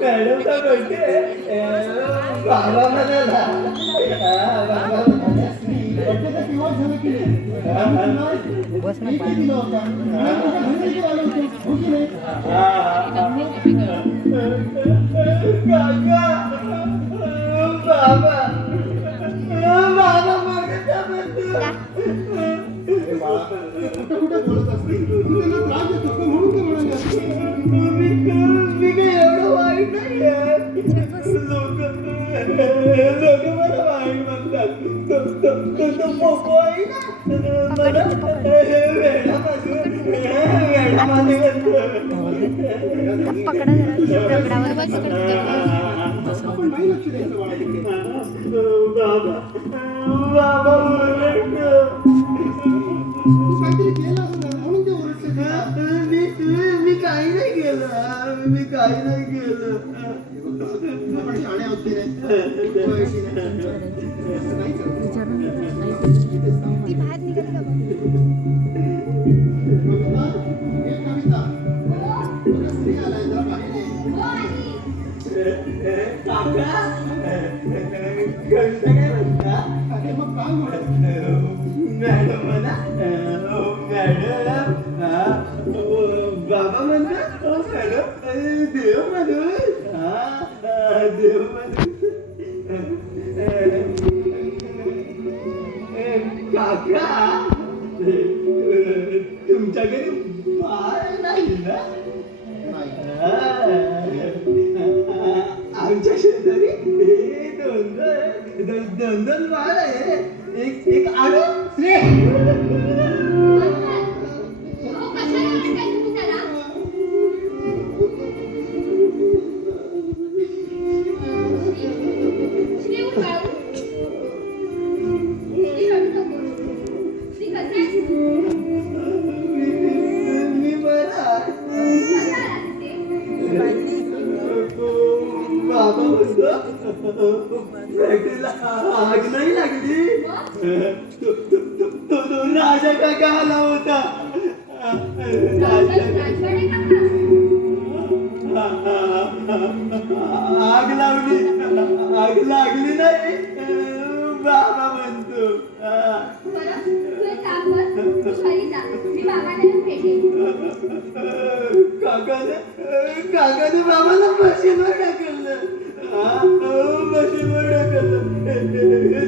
Madam का बोलते बाबा म्हणाला बस ना बाबा बाबा मागता कुठे बोलत असते तू त्यांना त्रास देतोस ना म्हणून ते म्हणाले मी काय एवढं वाईट नाहीये लोक मला वाईट म्हणतात तो पोको आहे ना मला वेडामध्ये पकडा जरा दगडावर बस आपण नाही लक्ष द्यायचं बाबा ओरडतो. तू काहीतरी केलं असं म्हणून ते ओरडते मी काही नाही केलं मी काही नाही केलं आपण शाळे होते नाही ती बाहेर निघाली का बघ कविता स्त्री आलाय जरा बाहेर काका कविता काय म्हणता अरे मग काय म्हणत मॅडम म्हणा मॅडम बाबा म्हणता मॅडम देव म्हणून देव म्हणून काका तुमच्या घरी बाळ नाही ना आमच्या शेजारी दोन बाळ आहे एक आडो मी बरा बाबा म्हणतो फॅक्टरीला आग नाही लागली तो राजा काका आला होता आग लागली नाही बाबा म्हणतो काकाने बाबाला मशीनवर टाकलं मशीनवर टाकलं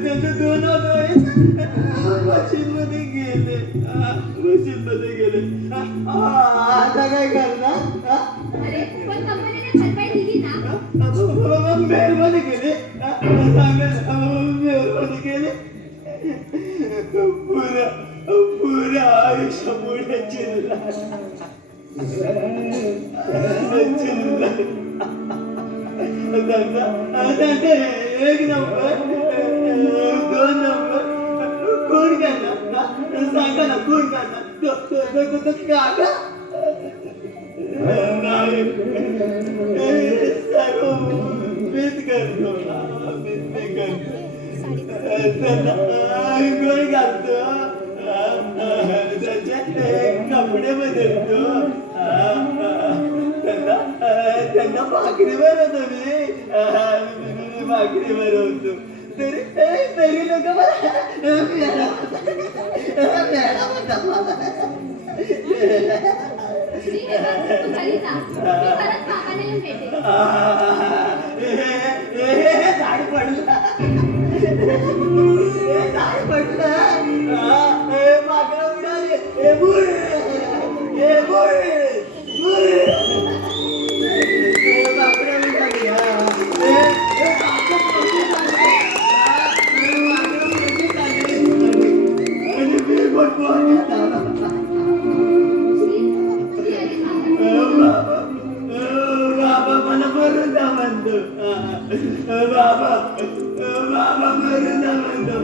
त्याचे दोन हात आहेत मशीन मध्ये गेले आता काय करणार मेहरबानी केली मेहरबानी केली पुरा आयुष्यामुळे चिल्ला एक नंबर दोन नंबर कोण करणार सांगा ना कोण करणार काका नाही सर्व मीच करतो त्यांना गोळ घालतो त्याचे कपडे बदलतो त्यांना भाकरीवर होतो मी भाकरीवर होतो तरी लोक झाड पडलं झाड पडलं माकडं उडाले बाबा मला मरून जा म्हणतो बाबा मरून जा म्हणतो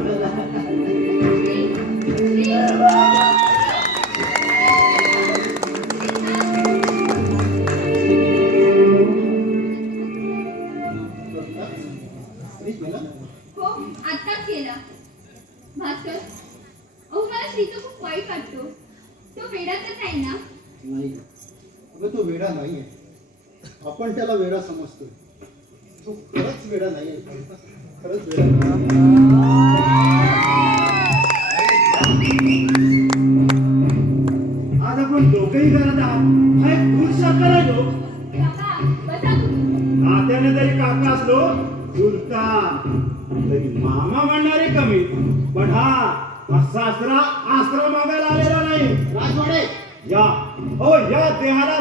हो आत्ताच केला भास्कर मला श्रीचं खूप वाईट वाटतो तो वेडा तर नाही ना नाही अगं तो वेडा नाहीये आपण त्याला वेडा समजतो. तो खरंच वेडा नाहीये. खरंच वेडा नाही. आज आपण दोघेही करत आहात हा एक पुरुषा करा जो काका बसा तुम्ही. नात्याने जरी काका असलो चुलता तरी मामा म्हणणारे कमी. पण हा सासरा आसरा मागायला आलेला नाही. राजवाडे या देहाला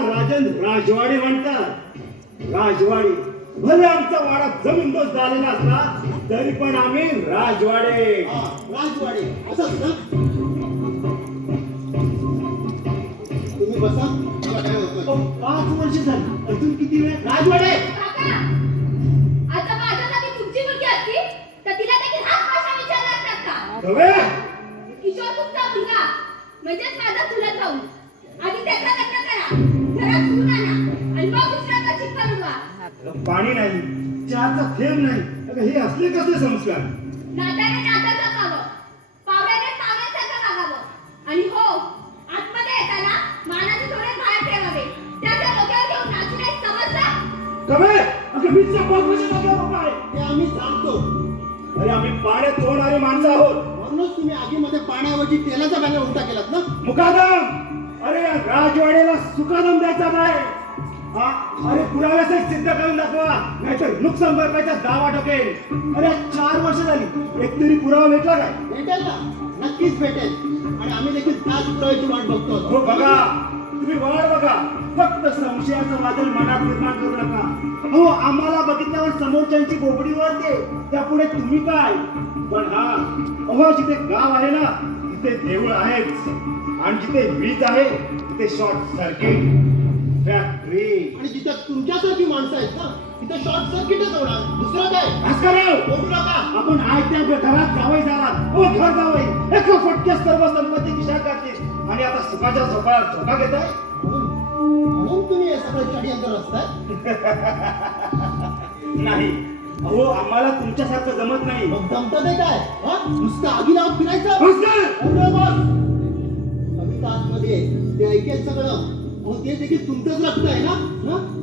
राजवाडी म्हणतात. राजवाडी भले आमचा वाडा जमीन दोष झालेला असला तरी पण आम्ही राजवाडे. राजवाडे असंच ना. तुम्ही बसा. मला काय होतं? 5 वर्ष झाली अजून किती वेळ? राजवाडे काका आता माझ्या जागी तुमची मुलगी असती तर तिला देखील हाच प्रश्न विचारला असतात का? कवे किशोर तुमचा मुलगा म्हणजेच माझा चुलत भाऊ. आधी त्याचा लग्न करा, घरात सून आणा आणि मग दुसऱ्याचा चिक्कार उडवा. पाणी नाही, चहाचा थेंब नाही. अगं हे असले कसले संस्कार? नात्याने नातं जपावं, पावड्याने पाव्यासारखं वागावं आणि हो आतमध्ये येताना मानाचे थोडे बाहेर ठेवावे. त्याच्या डोक्यावर घेऊन नाचू नये, समजलं? कवे अगं मीच काय? ते आम्ही सांगतो. अरे आम्ही पाण्यात पोहणारी माणसं आहोत. म्हणूनच तुम्ही आगीमध्ये पाण्याऐवजी तेलाचा बॅनर उलटा केलात ना. मुकादम अरे या राजवाड्याला सुकादम द्यायचा नाही. अरे पुराव्यासहित सिद्ध करून दाखवा, नाहीतर नुकसान भरपाईचा दावा टाकेल. अरे 4 वर्ष झाली एक तरी पुरावा भेटला काय? भेटेल ना, नक्कीच भेटेल. आणि आम्ही देखील त्याच पुराव्याची वाट बघतो. हो बघा, तुम्ही वाट बघा. फक्त संशयाचं वादळ मनात निर्माण करू नका. हो आम्हाला बघितल्यावर समोरच्यांची बोबडी वळते, त्यापुढे तुम्ही काय? पण जिथे गाव आहे ना तिथे देऊळ आहेच, आणि जिथे वीज आहे तिथे शॉर्ट सर्किट फॅक्टरी. आणि जिथे तुमच्यासारखी माणसं आहेत ना तिथे शॉर्ट सर्किटच होणार. दुसरं काय? भास्करराव, बोलू नका. आपण आयत्या घरात जावई झालात. ओ घर जावई एका फटक्यात सर्व संपत्ती खिशात घातली आणि आता सुखाच्या झोपाळ्यात झोका घेताय. म्हणून तुम्ही हे सगळं षडयंत्र रचताय. नाही अहो, आम्हाला तुमच्यासारखं जमत नाही. मग जमतं ते काय? नुसतं आगी लावून फिरायचं. भास्कर! एवढं बस. कविता आतमध्ये आहे. ते ऐकेल सगळं. मग ते देखील तुमचंच रक्त आहे ना.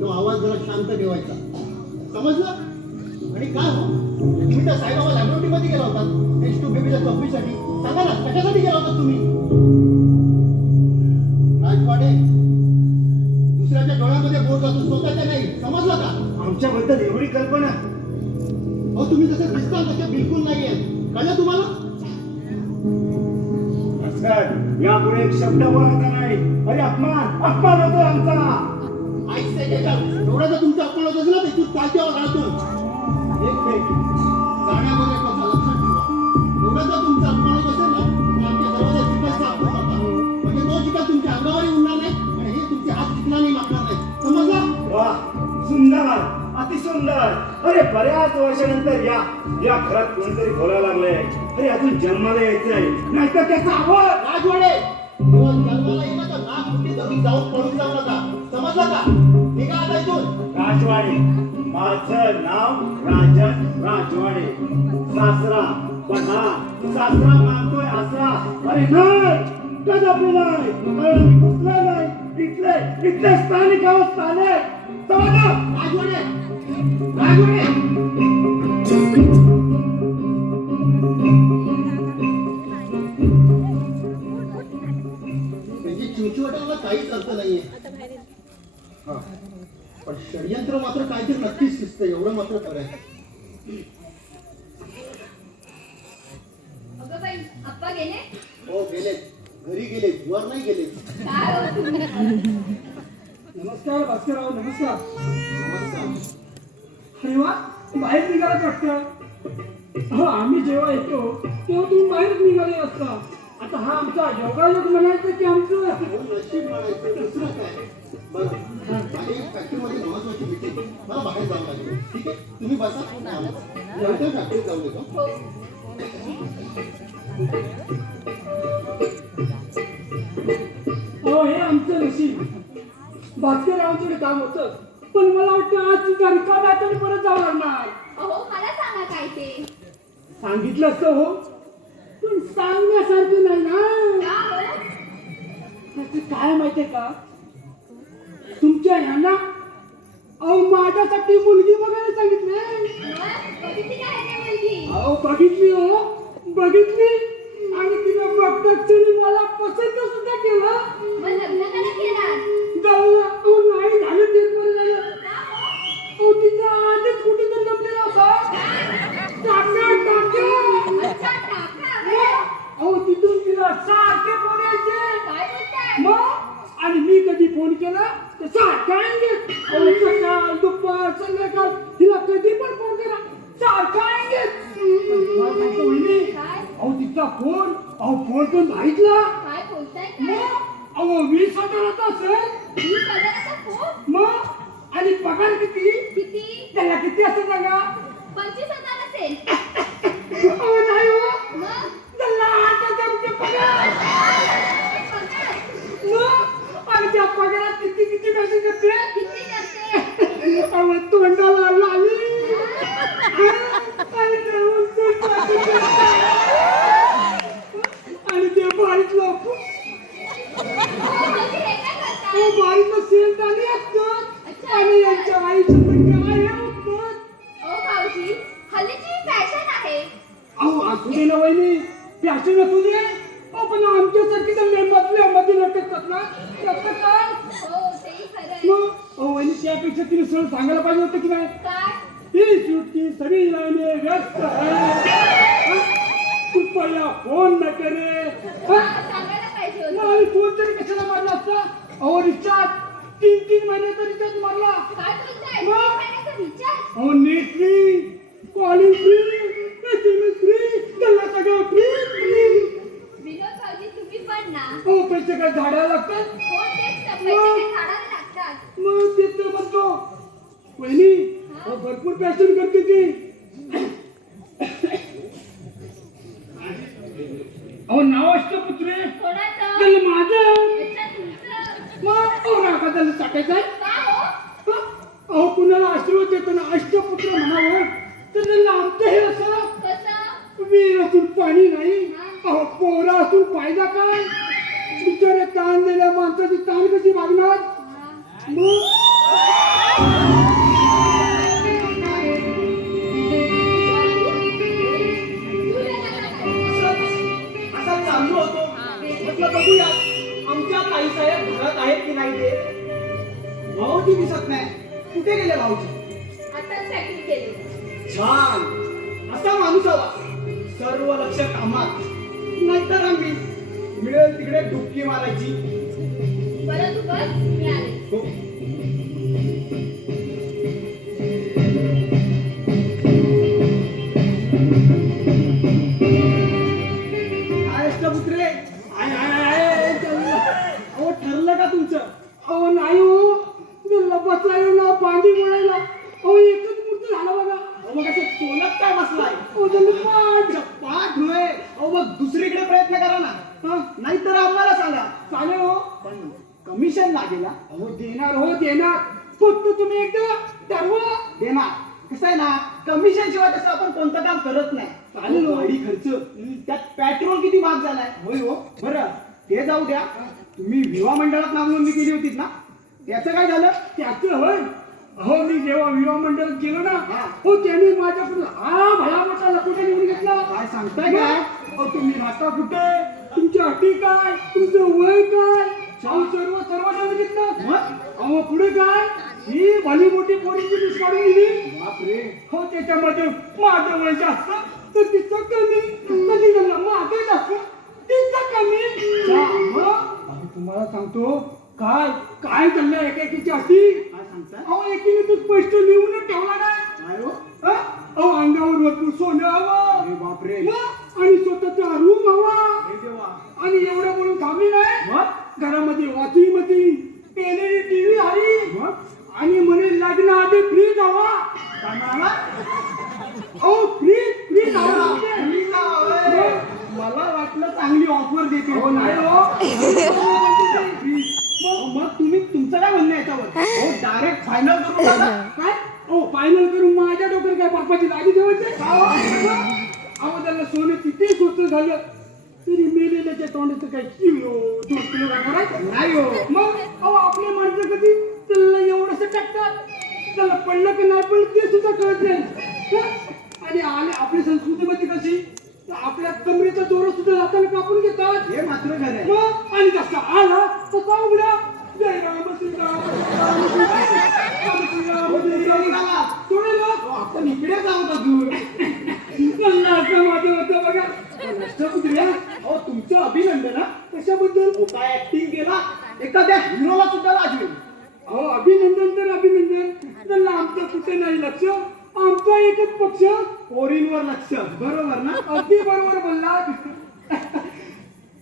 तो आवाज जरा शांत ठेवायचा, समजलं? आणि काय हो, तुम्ही त्या साईबाबा लॅबोरेटरीमध्ये गेला होता टेस्ट टू बेबीच्या चौकशीसाठी. सांगा ना, कशासाठी गेला होता तुम्ही? राजवाडे, दुसऱ्याच्या डोळ्यामध्ये बोट जातो, स्वतःच्या नाही. समजलं का? आमच्याबद्दल एवढी कल्पना? अहो तुम्ही जसं दिसता तसे बिलकुल नाही आहेत. कळलं तुम्हाला? भास्कर, यापुढे एक शब्द बोलायचा नाही. अरे अपमान होतो आमचा. ऐकते त्याच्या डोळ्याचा तुमचा अपमान होत असेल ना, ते चालत्या घरातून एक जाण्यामध्ये कसा लक्षात ठेवा. डोळ्याचा तुमचा अपमान होत असेल ना, तर आमच्या दरवाजा चिकन साफ करता. म्हणजे तो चिकन तुमच्या अंगावरही उडणार नाही आणि हे तुमचे हात चिकनाने मागणार नाही. समजलं? वाह, सुंदर, अतिसुंदर. अरे बऱ्याच वर्षानंतर या घरात कोणीतरी बोलायला लागले. अरे अजून जन्माला यायचंय, नाहीतर त्याचा आवाज. राजवाडे, जेव्हा जन्माला येईल ना तर नाक मुठी धरून जाऊन पळून जाऊ नका. समजलं का? निघा आता इथून. राजवाडे, माझं नाव राजन राजवाडे. सासरा पण सासरा मानतोय असा. अरे नाही, कदापि नाही. कारण मी कुठला नाही, इथले स्थानिक आहोत. स्थानिक समजलं? राजवाडे, म्हणजे चिवचिवाटाला काहीच अर्थ नाहीये. पण षडयंत्र मात्र काहीतरी नक्कीच दिसतंय, एवढं मात्र खरं आहे. अगं बाई, आप्पा गेले? हो गेलेत, घरी गेलेत, वर नाही गेलेत. काय हो तुम्ही? नमस्कार भास्करराव, नमस्कार. नमस्कार. अरे वा, बाहेर निघालाच वाटतं. हो, आम्ही जेव्हा येतो तेव्हा तुम्ही बाहेर निघाले असता. आता हा आमचा योगायोग म्हणायचं की आमचं नशीब म्हणायचं, दुसरं काय? बरं, माझी एक फॅक्टरीमध्ये महत्वाची मीटिंग, मला बाहेर जावं लागेल. ठीक आहे, तुम्ही बसा. नंतर फॅक्टरीत जाऊन येतो. हो. हो, हे आमचं नशीब. भास्कररावांकडे काम होतं, पण मला वाटतं आजची तारीख तरी परत जावं लागणार. अहो मला सांगा काय ते? सांगितलं असतं हो, पण सांगण्यासारखं नाही ना. का हो? त्याचं काय माहितीये का, तुमच्या यांना अहो माझ्यासाठी मुलगी बघायला सांगितले. मग बघितली काय आहे ती मुलगी? अहो बघितली हो, बघितली आणि तिला बघताच तिने मला पसंत सुद्धा केलं. मग लग्न कधी केलं? झालं अहो नाही झालं ते पण झालं. का हो? अहो तिचा आधीच कुठे तर लपलेला होता. टाका टाका. अच्छा, टाका वे. अहो तिथून तिला सारखे फोन यायचे. काय बोलताय? मग आणि मी कधी फोन केला तर सारखा येंगे. अहो सकाळ दुपार संध्याकाळ तिला कधी पण फोन करा सारखा येंगे. काय? अहो तिचा फोन, अहो फोन पण माहितला. काय बोलताय काय? मग अहो 20,000 असेल. 20,000चा फोन? मग आणि पगार किती? किती? त्याला किती असेल सांगा? 25,000 असेल. अहो नाही हो, मग? त्याला 8,000 रुपये पगार. पगार? मग आणि त्या पगारात किती किती पैसे करते? किती करते? अहो तोंडाला लाली आणि ते उंच टाकून आणि ते बारीतलं म्हणजे हे काय करताय? तो बारीतलं सेंट आणि असतं आणि यांच्या आईचं तर काय हे होतं. ओ भाऊजी, हल्लीची फॅशन आहे. अहो असू दे ना वहिनी, फॅशन असू दे. अहो पण आमच्यासारखी तर मध्ये लटकतात ना त्याचं काय. हो, तेही खरं आहे. मग अहो वहिनी त्यापेक्षा तिने सरळ सांगायला पाहिजे होतं की नाही. काय? इस शूट की सभी लाइनें व्यस्त है, कृपया फोन न करे. सांगायला पाहिजे होतं. मग फोन तरी कशाला मारला असता. अहो रिचार्ज 3 महिन्याचा रिचार्ज मारला. काय बोलताय? मग? 3 महिन्याचा रिचार्ज? अहो net free, calling free, SMS free, त्याला सगळं फ्री. विनोद भाऊजी, तुम्ही पण ना. अहो पैसे काय झाडायला लागतात. हो, तेच तर. पैसे काही झाडाला लागतात. मग तेच तर म्हणतो वहिनी. अहो भरपूर फॅशन करते ती. अहो नाव असतं पुत्रे कोणाचं? त्याला माझं. अच्छा, तुमचं. मग अहो राखा त्याला टाकायचं आहे. का हो? अहो कुणाला आशीर्वाद देताना अष्टपुत्र म्हणावं तर त्याला आमचं हे असं कसं? वीर असून पाणी नाही. अहो पोरा असून फायदा काय. बिचारे ताण दिल्या माणसाची ताण कशी वागणार. मग असा चालू होतो. म्हटलं बघूया आमच्या ताईसाहेब घरात आहेत की नाही ते. भाऊजी दिसत नाही. कुठे गेले भाऊजी? आताच पॅकिंग केली. छान. असा माणूस हवा. सर्व लक्ष कामात. नाहीतर आम्ही मिळेल तिकडे डुबकी मारायची. बरं, तू बस, मी आले. हो. काय असतं पुत्रे? अहो ठरलं का तुमचं. अहो नाही हो, तुला बसायला ना पाणी बोलायला. अहो एकच मूर्ती झाला बघा. अहो मग असं तोलत काय बसलाय? अहो त्याला पाठ. पाठ होय. अहो मग दुसरीकडे प्रयत्न करा ना. हा, नाहीतर आम्हाला सांगा. चालेल हो. पण कमिशन लागेल हा. अहो देणार हो देणार. फक्त तुम्ही एकदा ठरवा. देणार. कसं आहे ना, कमिशन शिवाय तसं आपण कोणतं काम करत नाही. चालेल हो. गाडी खर्च त्यात पेट्रोल किती महाग झालाय. होय हो. बरं ते जाऊ द्या. तुम्ही विवाह मंडळात नावनोंदणी केली होती ना, त्याचं काय झालं? त्याचं होय. अहो मी जेव्हा विवाह मंडळात गेलो ना, हा. हो त्याने माझ्याकडून हा भला मोठा लकोटा निवडून घेतला. काय सांगताय काय? अहो तुम्ही राहता कुठे, तुमची अटी काय, तुमचं वय काय, अहो सर्व सांगितलं. मग अहो पुढे काय, ही भली मोठी पोरीची लिस्ट काढून दिली. बापरे. हो त्याच्यामध्ये माझं वय जास्त तर तिचं कमी, कधी झालं माझं जास्त तिचं कमी. मग? अहो तुम्हाला सांगतो काय काय चाललंय एकेकीची अटी. काय सांगताय? अहो एकीने तू स्पष्ट लिहूनच ठेवला नाही. काय हो? हा? अहो अंगावर भरपूर सोनं हवं. अरे बापरे. मग आणि स्वतःचा रूम हवा. हे देवा. आणि एवढं बोलून थांबली नाही. मग घरामध्ये वॉशिंग मशीन, एलईडी टीव्ही हवी. मग आणि म्हणे लग्न आधी फ्रीज हवा. काय म्हणाला? अहो फ्रीज हवा. तुम्ही का हवंय? मला वाटलं चांगली ऑफर देते. हो नाही हो. मग तुम्ही तुमचं काय म्हणणं आहे याच्यावर? हो डायरेक्ट फायनल करून टाका. काय हो फायनल करून माझ्या डोक्यात काय बापाची लागी ठेवायची. अहो त्याला सोनं किती स्वस्त झालं तरी मेलेल्याच्या तोंडाचं काय किलो 2 किलो राहणार आहे. नाही हो. मग अहो आपले माणसं कधी त्याला एवढंसं टाकतात. त्याला पडलं की नाही पडलं ते सुद्धा कळत नाही हं? आणि आपली संस्कृतीमध्ये कशी तर आपल्या कमरेचा दोरा सुद्धा हाताने कापून घेतात हे मात्र खरं आहे. मग आणि जसा आला तसा उघड्या जय राम श्रीराम राम श्रीराम निघाला. सोडे लोक अहो, आपण इकडे जाऊ बघू असं माझं होतं बघा राष्ट्रपुत्र्या, अहो तुमचं अभिनंदन हा. कशाबद्दल अहो, काय ऍक्टिंग केला एखाद्या हिरोला सुद्धा लाजवेल. अहो अभिनंदन तर अभिनंदन तर आमचं कुठे नाही लक्ष आमचा एकच पक्ष पोरींवर लक्ष बरोबर ना. अगदी बरोबर बोलला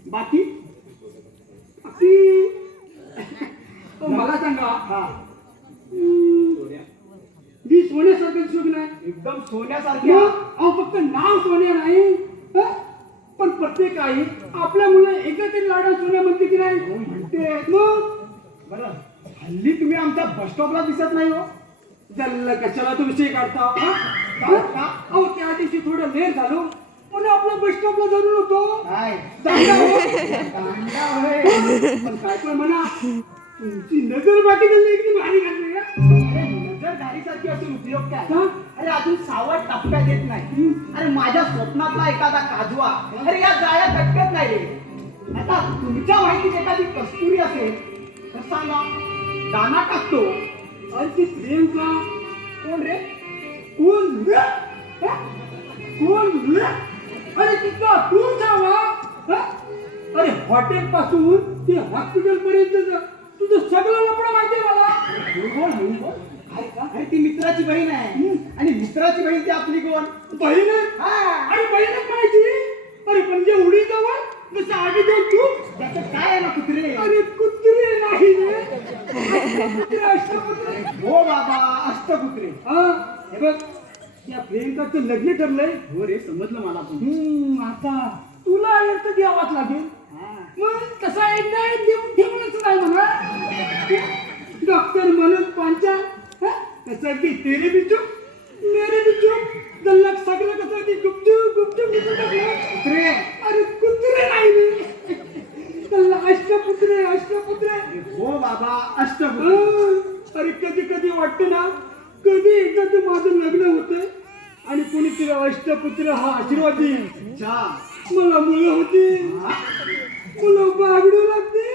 बाकी मला सांगा हा मी सोन्यासारखं सुख नाही एकदम सोन्यासारख्या. अहो फक्त नाव सोन्या नाही हं? पण प्रत्येक आई आपल्या मुलं एकत्रित लाडा सोन्या म्हणते की नाही म्हणते. मग बरं हल्ली तुम्ही आमच्या बस स्टॉपला दिसत नाही हो. जल्ल कशाला तो विषय काढता हं? का? अहो त्या दिवशी थोडं लेट झालो म्हणून आपल्या बस स्टॉपला जाऊन होतो काय दांडा हो. दांडा होय. पण काय पण म्हणा तुमची नजर बाकी घालली एकदम भारी घालली का अरे नजर गाडीसारखी असून उपयोग काय. हा? अरे अजून सावट टप्प्यात येत नाही. अरे माझ्या स्वप्नातला एखादा काजवा अरे या जाळ्या टप्प्यात नाही रे. आता तुमच्या माहितीत एखादी कस्तुरी असेल तर सांगा दाना टाकतो. आणि ती प्रियंका कोण रे. कोण रे? हं? कोण रे? अरे तिथं तू जावा हं? अरे हॉटेल पासून ते हॉस्पिटल पर्यंत तुझं सगळं लपडं माहितीये मला कोण हळू बोल. काय का. अरे ती मित्राची बहीण आहे आणि मित्राची बहीण ती आपली कोण. बहीण आहे? हा. अरे बहीणच म्हणायची अरे पण जे उडी जवळ जसं आधी जाऊन तू त्याचं काय आहे ना कुत्रे. अरे कुत्रे नाही रे कुत्रे अष्टपुत्रे हो बाबा अष्टपुत्रे. हा हे बघ त्या प्रियंकाचं लग्न ठरलंय हो रे समजलं मला पण. आता तुला एक तर द्यावाच लागेल हा. मग तसा एकदा एक देऊन ठेवणच नाही म्हणा डॉक्टर म्हणून पांचा कसं की तेरे भी चुप मेरे भी चुप दल्लक सगळं कसं की गुपचूप गुपचूप निघून टाकलं कुत्रे. अरे कुत्रे नाही रे त्याला अष्टपुत्रे हो बाबा अष्टपुत्रे. अरे कधी कधी वाटतं ना कधी एकदा ते माझं लग्न होतंय आणि कोणी तिला अष्टपुत्र हा आशीर्वाद देईल अच्छा. मला मुलं होती हा. मुलं बागडू लागते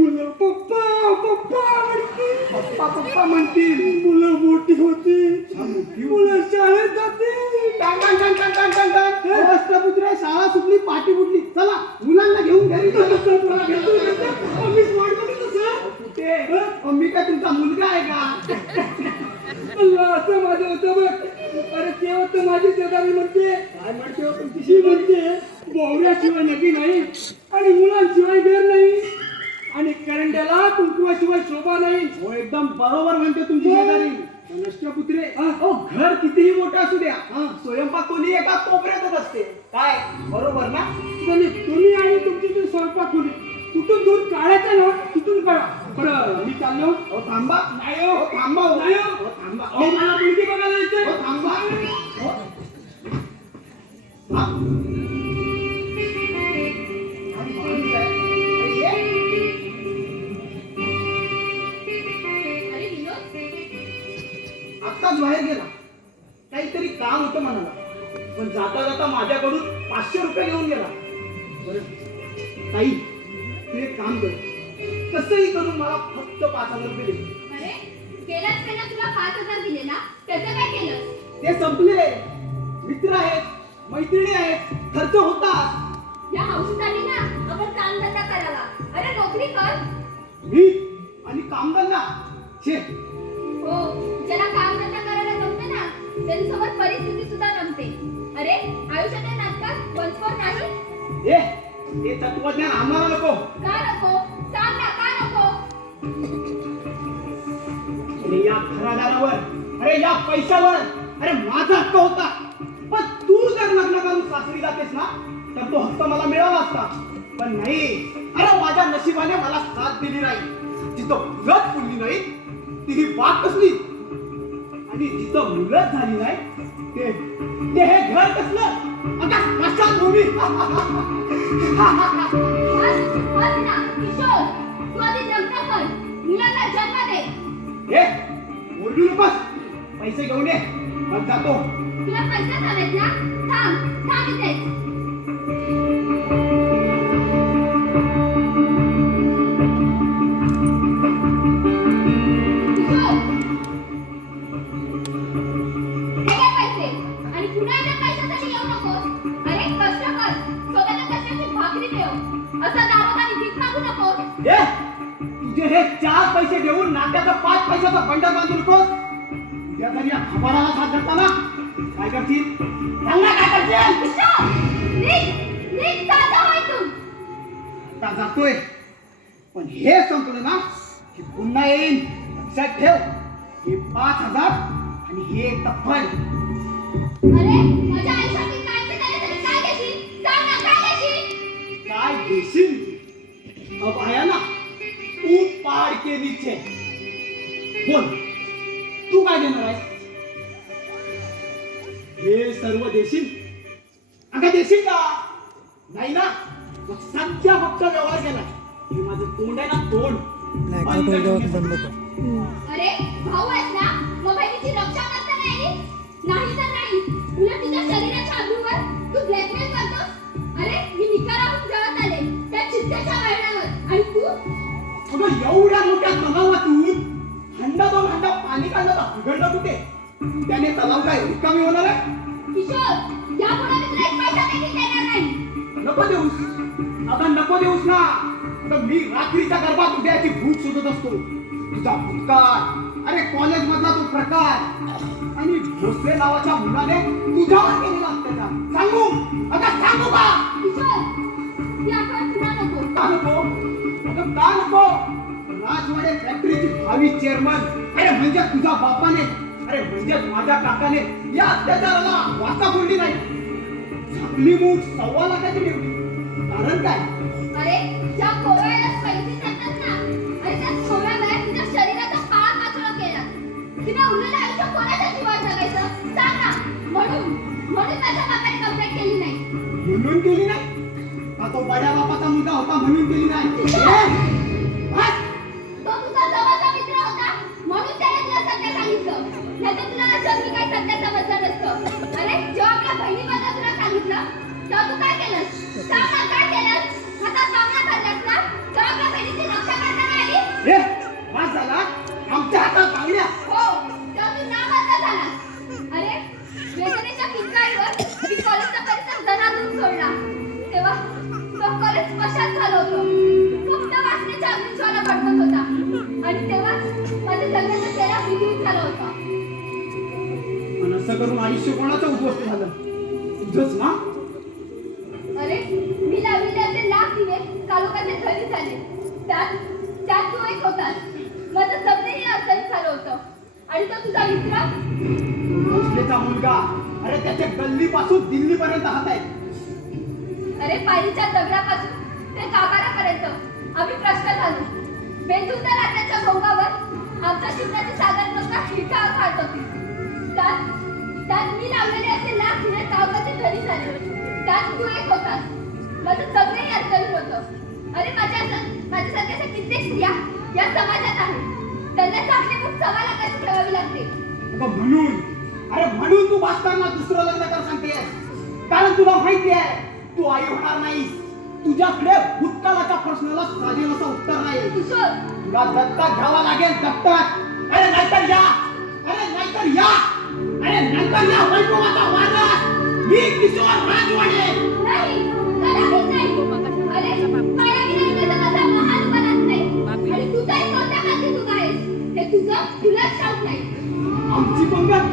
मुलं पप्पा पप्पा म्हणतील पप्पा पप्पा म्हणतील. मुलं मोठी होती मोठी मुलं शाळेत जाते टांग टांग टांग टांग टांग टांग टांग. हो, अष्टपुत्रे शाळा सुटली पाठी फुटली चला मुलांना घेऊन घरी चला. कुठे मी काय तुमचा मुलगा आहे का. असं माझं होतं बघ अरे तेव्हा तर माझी शेजारी म्हणते काय म्हणते हो तुमची ती म्हणते बोवऱ्याशिवाय नदी नाही आणि मुलांशिवाय घर नाही आणि करंड्याला कुंकुवाशिवाय शोभा नाही हो एकदम बरोबर म्हणते तुमची शेजारी. पण अष्टपुत्रे हो घर कितीही मोठं असू द्या स्वयंपाक खोली एका कोपऱ्यातच असते. काय बरोबर ना. म्हणजे तुम्ही आणि तुमची ती स्वयंपाक खोली कुठून दूर काढायचं ना तिथून काढा बरं मी चाललो हो थांबा. नाही हो थांबा हो. नाही हो हो थांबा. अहो मला मुलगी बघायला येते हो थांबा. हो. हा. आणि माणूस आहे. अरे ये. अरे विनोद आत्ताच बाहेर गेला. काहीतरी काम होतं मनाला पण जाता जाता माझ्याकडून 500 रुपये घेऊन गेला. बरं ताई तू एक काम कर कसंही करून मला फक्त 5,000 रुपये दे. अरे गेल्याच महिन्यात तुला 5,000 दिले ना त्याचं काय केलं. ते संपले. मित्र आहेत मैत्रिणी आहेत खर्च होता. या हौशीसाठी ना आपण कामधंदा करावा. अरे नोकरी कर. मी आणि कामधंदा छे. हो ज्याला कामधंदा करायला जमते ना त्यांच्यासोबत परिस्थिती सुद्धा जमते. अरे आयुष्याच्या नाटकात वंचवर नाही. हे तत्वज्ञान आम्हाला नको. का नको सांग ना का नको. अरे या घरादारावर अरे या पैशावर अरे माझा हक्क होता. पण तू जर लग्न करून सासरी जातेस ना तर तो हक्क मला मिळाला असता. पण नाही. अरे माझ्या नशिबाने मला साथ दिली नाही. जिथं मुलत फुलली नाही तिही बाग कसली आणि जिथं मुलत झाली नाही ते हे घर कसलं आता स्मशानभूमी. बस ना किशोर तू आधी लग्न कर मुलांना जन्म दे. हे ओरडू नकोस. पैसे घेऊन ये, मग जातो. तुला पैसे हवेत ना? थांब थांब इथेच. किशोर, हे घे पैसे. आणि पुन्हा एकदा पैशासाठी येऊ नकोस. अरे कष्ट कर, स्वतःच्या कष्टाची भाकरी मिळव. असं दारोदारी भीक मागू नकोस. ए, तुझे हे 4 पैसे देऊन नात्याचा 5 पैशाचा बंडल बांधू नकोस. उद्या जरी या खबराला साथ धरता ना, काय करशील? सांग ना काय करशील? किशोर, नीट चालता हो इथून. आता जातोय, पण हे संपलं ना की पुन्हा येईन. लक्षात ठेव, हे 5,000 आणि हे तफल. अरे माझ्या आयुष्यातील काळजी करण्यासाठी काय देशील? सांग ना काय देशील? काय देशील? अब आया ना ऊट पहाड़ के नीचे. बोल, तू काय देणार आहे? हे सर्व देशील? अगं देशील का? नाही ना, मग सध्या फक्त व्यवहार केला. हे माझं तोंड आहे ना, तोंड बंद करण्यासाठी. अरे भाऊ आहेस ना, मग बहिणीची रक्षा करता नाही आली? नाही तर नाही, उलट तुझ्या शरीराच्या अधूवर तू ब्लॅकमेल करतोस. अरे मी निकालाहून जळत आले त्या चित्त्याच्या वळणावर, आणि तू अगं एवढ्या मोठ्या तलावातून हंडा 2 हंडा पाणी काढलं बिघडलं कुठे? त्याने तलाव काय रिकामी होणार आहे? किशोर, यापुढे मी तुला एक पैसा देखील देणार नाही. नको देऊस, आता नको देऊस ना. आता मी रात्रीच्या गर्भात उद्याची भूक शोधत असतो. तुझा भूतकाळ, अरे कॉलेज मधला तो प्रकार आणि भोसले नावाच्या मुलाने तुझ्यावर केलेला अत्याचार सांगू? आता सांगू का? किशोर, ती आठवण पुन्हा नको. का नको? अगं का नको? राजवाडे फॅक्टरीची भावी चेअरमन, अरे म्हणजे तुझ्या बापाने, अरे म्हणजे माझ्या काकाने या अत्याचाराला वाचा फोडली नाही. आपली मूठ 1.25 लाखाची ठेवली. कारण काय? अरे ज्या खोव्याला पैसे देतात ना, अरे त्या खोव्या वेळात तुझ्या शरीराचा काळा माचोळा केला. तिने उरलेलं आयुष्य कोणाच्या जीवावर जगायचं? सांग ना. म्हणून माझ्या बापाने कंप्लेंट केली नाही. म्हणून केली नाही का? तो बड्या बापाचा मुलगा होता म्हणून केली नाही. बस. तो तुझा जवळचा मित्र होता म्हणून त्याने तुला सत्य सांगितलं. नाहीतर तुला ना जन्मी काही सत्याचा बदल नसतं. अरे जेव्हा आपल्या बहिणीबद्दल तुला सांगितलं तेव्हा तू काय केलंस? सांग ना काय केलंस? आता सामना करलास ना, तेव्हा आपल्या बहिणीची रक्षा करता नाही आली? हे वाद झाला आमच्या हातात पावल्या. हो, तेव्हा तू नाबाद झालास. अरे वेदनेच्या किंकाळीवर मी कॉलेजचा परिसर दणानून सोडला. तेव्हा तो कॉलेज स्मशान झालं होतं. फक्त वासनेच्या अग्निज्वाला भडकत होता. आणि तेव्हा माझ्या जगण्याचा चेहरा विकृत झाला होता. पण असं करून आयुष्य कोणाचं उद्ध्वस्त झालं? तुझंच ना? अरे मी लावलेले असे लाख दिवे कालोखाचे घरी झाले. त्यात तू एक होतास. माझं जगणेही अडचणीत झालं होतं. आणि तो तुझा मित्र भोसलेचा मुलगा, अरे त्याच्या गल्लीपासून दिल्लीपर्यंत हात आहे. अरे पायरीच्या दगडापासून ते गाभाऱ्यापर्यंत आम्ही प्रश्न झालो. बेंदूरच्या राजाच्या भोंगावर आमच्या शिवराची सागर लोक हिरकाव खात होती. त्यात मी लावलेले असे लाख दिवे कावकाचे घरी झाले. त्यात तू एक होतास. माझं जगणेही अडचणीत होतं. अरे माझ्यासारख्या कित्येक स्त्रिया या समाजात आहेत. त्यांना चाकणीतून 1.25 लाखाची ठेवावी लागते. अगं म्हणून तू वाचताना दुसरं लग्न कर सांगतेस. कारण तुला माहिती आहे तू आई होणार नाहीस. तुझ्याकडे भूतकाळाच्या प्रश्नाला साजेल असं उत्तर नाही. किशोर, तुला दत्तक घ्यावा लागेल. दत्तक. अरे नाहीतर या वैभवाचा वारस मी किशोर राजवाडे. नाही, कदापिच नाही. अरे मायावीने माझा महानुभावात नाही. आणि तू काय कोणत्या काळजी तू आहेस हे तुलाच ठाऊक नाही. आमची पंगत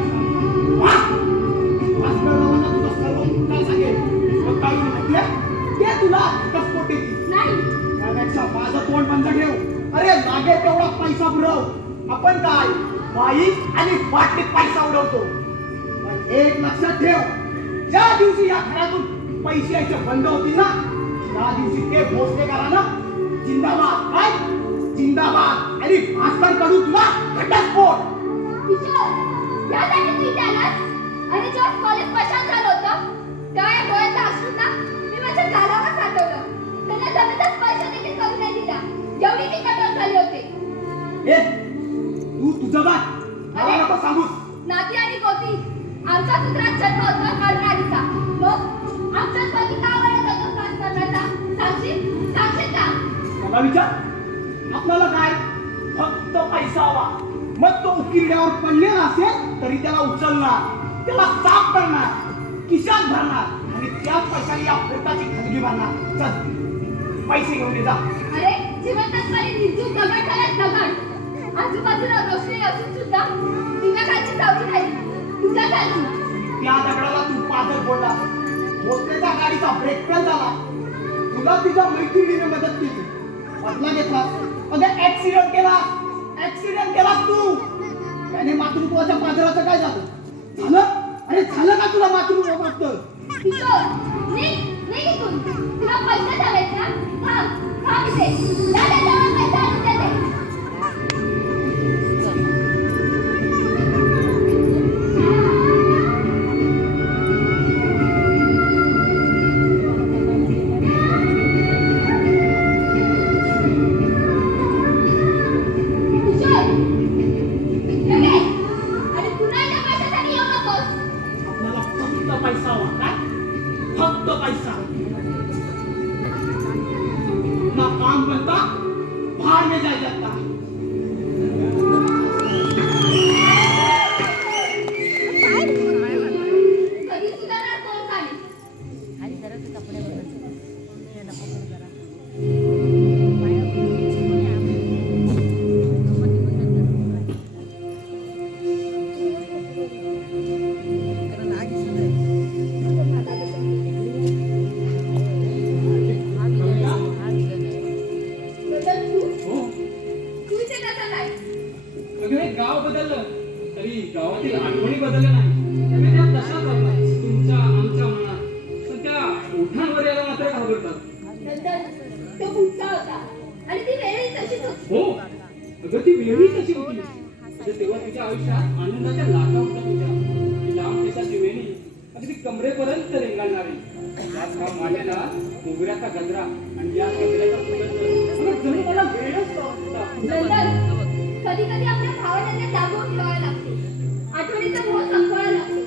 तुझं सर्व भूतकाळ सांगेल. मग काय म्हटलं ते तुला घटस्फोट येतील. नाही, त्यापेक्षा माझं तोंड बंद ठेव. अरे लागेल तेवढा पैसा पुरव. आपण काय बाई आणि वाटणीत पैसा उडवतो. पण एक लक्षात ठेव, ज्या दिवशी या घरातून पैसे यायचे बंद होतील ना, त्या दिवशी ते भोसलेकरांना जिंदाबाद काय जिंदाबाद आणि भास्कर कडून तुला घटस्फोट. किशोर, यासाठी तू इथे आलास? आणि जेव्हा कॉलेज पशान झालं होतं तेव्हा या डोळ्यातल्या अश्रूंना मी माझ्या गालावर साठवलं. त्यांना जमीनचा स्पर्श देखील करू नाही दिला. एवढी मी कठोर झाले होते. ए तू तुझं बात मला नको सांगूस. नाती आणि गोती आमचा कुत्रा जन्म होतो करणारीचा. मग आमच्या स्वाती का वळत होतो त्रास करण्याचा? सांगशील का? मला विचार, आपल्याला काय फक्त पैसा हवा. मग तो उकिरड्यावर पडलेला असेल तरी त्याला उचलणार, त्याला साफ करणार, खिशात भरणार आणि त्याच पैशाने या पोटाची खलगी भरणार. चल पैसे घेऊन ये जा. अरे जिवंतपणे निर्जीव दगड झाला दगड. आजूबाजूला रोषणी असून सुद्धा तुझ्या खालची सावली राहिली. तुझ्या खालची. त्या दगडाला तू पादर फोडला, भोसलेच्या गाडीचा ब्रेक फेल झाला, तुला तिच्या मैत्रिणीने मदत केली, बदला घेतला. अगं ऍक्सिडेंट केला तू. त्याने मातृत्वाच्या पादराचं काय झालं? अरे झालं का तुला मातृत्व वाटतं? किशोर, निघ इथून. तुला पैसे झालेत ना? थांब इथे. दादा जवळ पैसे आणून देते. किशोर, लगे. अरे पुन्हा एका पैशासाठी येऊ नकोस. आपल्याला फक्त पैसा हवा. काय? फक्त पैसा. ना काम करता बाहर में जाया जाता. कधी सुधारणार कोण काढेल? खाली जरा ते कपडे बदल. हे नको करू जरा. बदल तू इथे कसा काय? वगैरे गाव बदललं तरी गावातील आठवणी बदलल्या नाही. त्यामुळे त्या तशाच असतात तुमच्या आमच्या मनात. पण त्या ओठांवर यायला मात्र घाबरतात. नंतर तो पुढचा होता आणि ती वेळही तशीच होती. हो, अगं ती वेळी कशी होती. म्हणजे तेव्हा तिच्या आयुष्यात आनंदाच्या लाटा होत्या तुझ्या. ती लांब केसाची वेणी अगदी कमरेपर्यंत रेंगाळणारी. याच हा माझ्याला मोगऱ्याचा गजरा आणि या गजऱ्याचा सुगंध अगं जणू मला वेळच होता. नंतर कधी कधी आपल्या भावनांना दाबून ठेवायला लागतो. आठवणीचा मोह संपवायला लागतो.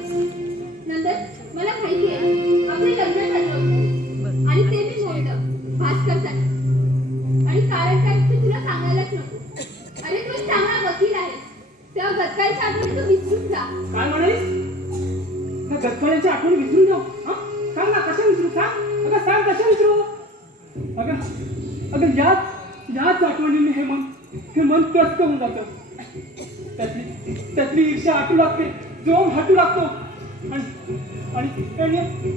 नंतर मला माहिती आहे आपले लग्न झालं होतं आणि ते मी मोडलं भास्करसाठी. आणि कारण काय ते तुला सांगायलाच नको. अरे तू एक चांगला वकील आहे. त्या गतकाळच्या आठवणी तू विसरून जा. काय म्हणालीस? त्या गतकाळाची आठवण विसरून जाऊ? हा? सांग ना, कशा विसरू? सांग. अगं सांग, कशा विसरू? अगं याच आठवणीने हे मन त्रस्त होऊन जातं. त्यातली ईर्ष्या आटू लागते, जोम हटू लागतो आणि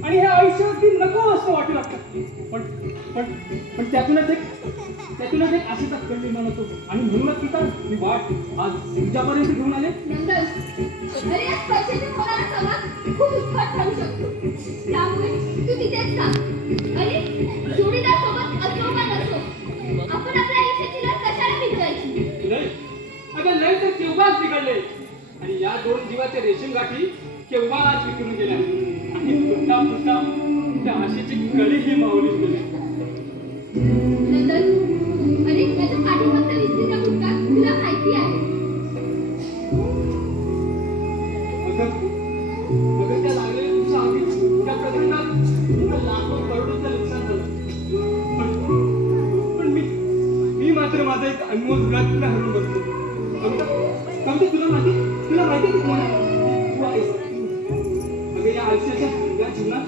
हे आयुष्य अगदी नको असं वाटू लागतं. पण त्यातूनच एक आशेचा कळली म्हणतो आणि म्हणूनच तिथं मी वाट आज तुझ्यापर्यंत घेऊन आले. नंतर अरे या पैशाच्या होणारा समाज खूप उत्कट ठरू शकतो. त्यामुळे तू तिथेच थांब. अरे जोडीदार सोबत असो का नसो, आपण आपल्या आयुष्याची लढ कशाला बिघडायची? लय अगं लय तर केव्हाच बिघडले आणि या दोन जीवाचे रेशीम गाठी केव्हाच विकून गेल्या आणि फुटा त्या आशेची कळीही मावळून गेली. नंतर अरे त्याच्या पाठीमागचा विस्तीर्ण फुटका तुला माहिती आहे. अगं त्या लागलेल्या तुमच्या आगीत त्या प्रकरणात लाखो करोडोचं नुकसान झालं. पण मी मात्र माझा एक अनमोल गुलाब तुला हरून बघतो. कमते तुला माहिती की कोण आहे? तू आहेस. अगं या आयुष्याच्या या जीवनात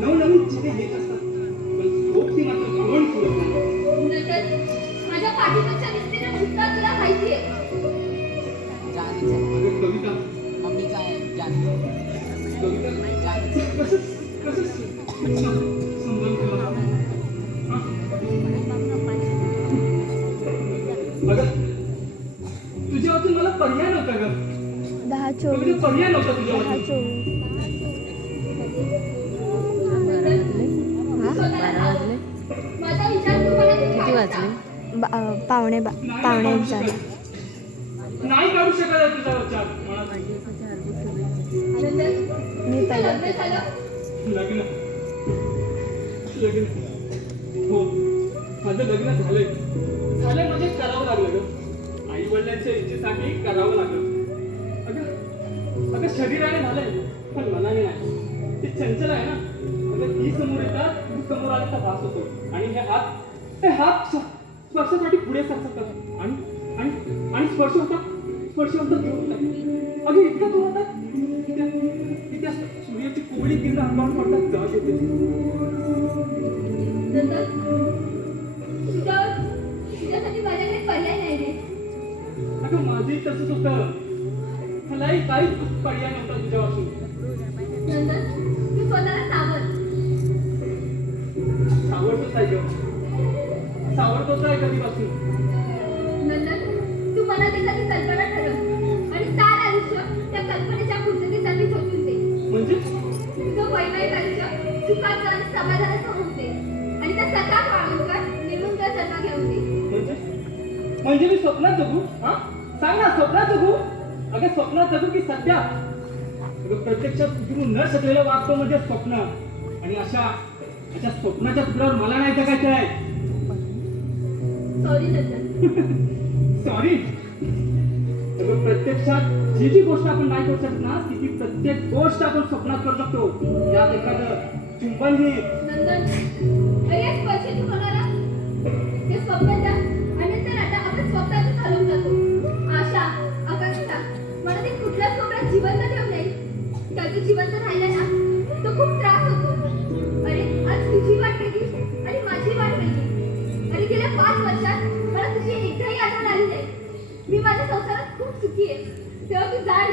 नवनवीन चिते घेत असतात पण झोपती मात्र घावण सोडत नाही. नंतर माझ्या पाठीमागचा विस्तीर्ण फुटका तुला माहिती आहे. अगं कविता कसं समजावून तुला? अगं तुझ्या वाचून मला पर्याय नव्हता ग. 10-24 पर्याय नव्हता तुझ्या वाचून. 10-24 हा 12 वाजले. माझा विचार तुम्हाला किती वाजले? पावणे झाले. नाही काढू शकत आहे तुझ्या वरच्या मनात. मी पहिला लग्न झालं. लग्न हो माझं लग्न झालंय म्हणजे करावं लागलं ग. आई वडिलांच्या इच्छेसाठी करावं लागलं. शरीराने झालंय पण मनाने नाही. ते चंचल आहे ना. अगं ती समोर येतात, तू समोर आले तर भास होतो. आणि हे हात स्पर्शासाठी पुढे सरकतात आणि स्पर्श होतात दूर होतात. अगं इतकं दूर होतात की त्या सूर्याची कोवळी किरण अंगावर पडतात जाग येते. नंतर तुझ्यासाठी माझ्याकडे पर्याय नाही रे. अगं माझंही तसंच होतं. मलाही काहीच पर्याय नव्हता तुझ्यापासून. नंतर तू स्वतःला सावरतोच आहे गं. सावरतोच आहे कधीपासून. नंतर तू मनात एखादी कल्पना ठरव आणि सार आयुष्य त्या कल्पनेच्या पूर्ततेसाठी झोपून दे. म्हणजे तुझं वैवाहिक आयुष्य सुखाचं आणि समाधानाचं होऊन दे आणि त्या सकाळ वाळूंकर निवडून जन्म घेऊन दे. म्हणजे मी स्वप्नात जगू? हा सांग ना, स्वप्नात जगू? अगं स्वप्नात जगू की सध्या? अगं प्रत्यक्षात उतरू न शकलेलं वागतो म्हणजे स्वप्न. आणि अशा स्वप्नाच्या तुकड्यावर मला नाही जगायचं आहे. सॉरी नंतर. सॉरी. अगं प्रत्यक्षात जी गोष्ट आपण नाही करू शकत ना, ती प्रत्येक गोष्ट आपण स्वप्नात करू शकतो. यात एखादं चुंबन ही नंदन, अरे स्पर्शित होणारा ते स्वप्नाच्या आणि ते नाटा आपण स्वप्नातच हरवून जातो. आशा, आकांक्षा मला ते कुठल्याच कोपऱ्यात जिवंत ठेवू नये. त्याचं जिवंत राहिलं ना तो खूप त्रास होतो. अरे आज तुझी वाट वेगळी आणि माझी वाट वेगळी. अरे गेल्या 5 वर्षात मला तुझी एकदाही आठवण आली नाही. मी माझ्या संसारात खूप सुखी आहे. तेव्हा तू जा रे.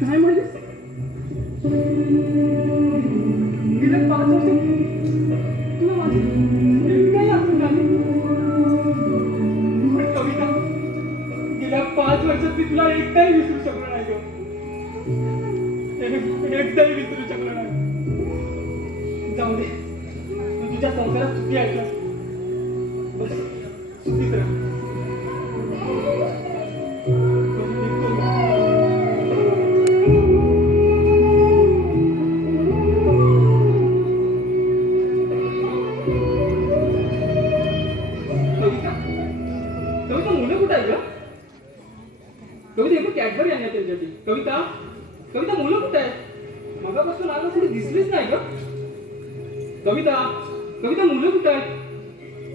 काय म्हणलीस? गेल्या 5 वर्ष तुला माझी काही आठवण आली? पण कविता, गेल्या 5 वर्षात मी तुला एकदाही विसरू शकलो नाही गं. एकदाही विसरू शकलो नाही. जाऊ दे, तू तुझ्या संसारात सुखी आहे का? बस सुखीच राहा. कविता मुलं कुठं आहे गं? कविता एकूण कॅडबरी आणल्या त्यांच्यासाठी. कविता मुलं कुठं आहेत? मगापासून आलं कुठे दिसलीच नाही गं. कविता मुलं कुठं आहेत?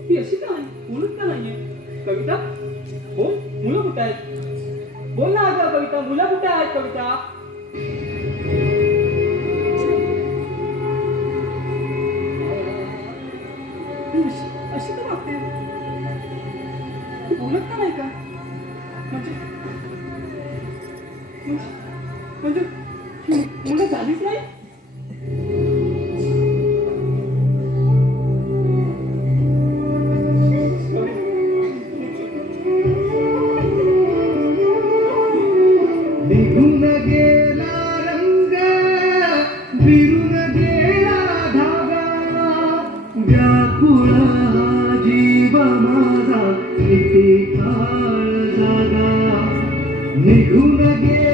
ती अशी का आहे? बोलत का नाहीये? कविता हो, मुलं कुठं आहेत? बोल ना अगं कविता, मुलं कुठे आहेत कविता? अशी का वागते? बोलत का नाही का? म्हणजे मुलं झालीच नाही? निघून गेला रंग, विरून गेला धागा, व्याकुळ हा जीव माझा किती काळ जागा. निघून गेला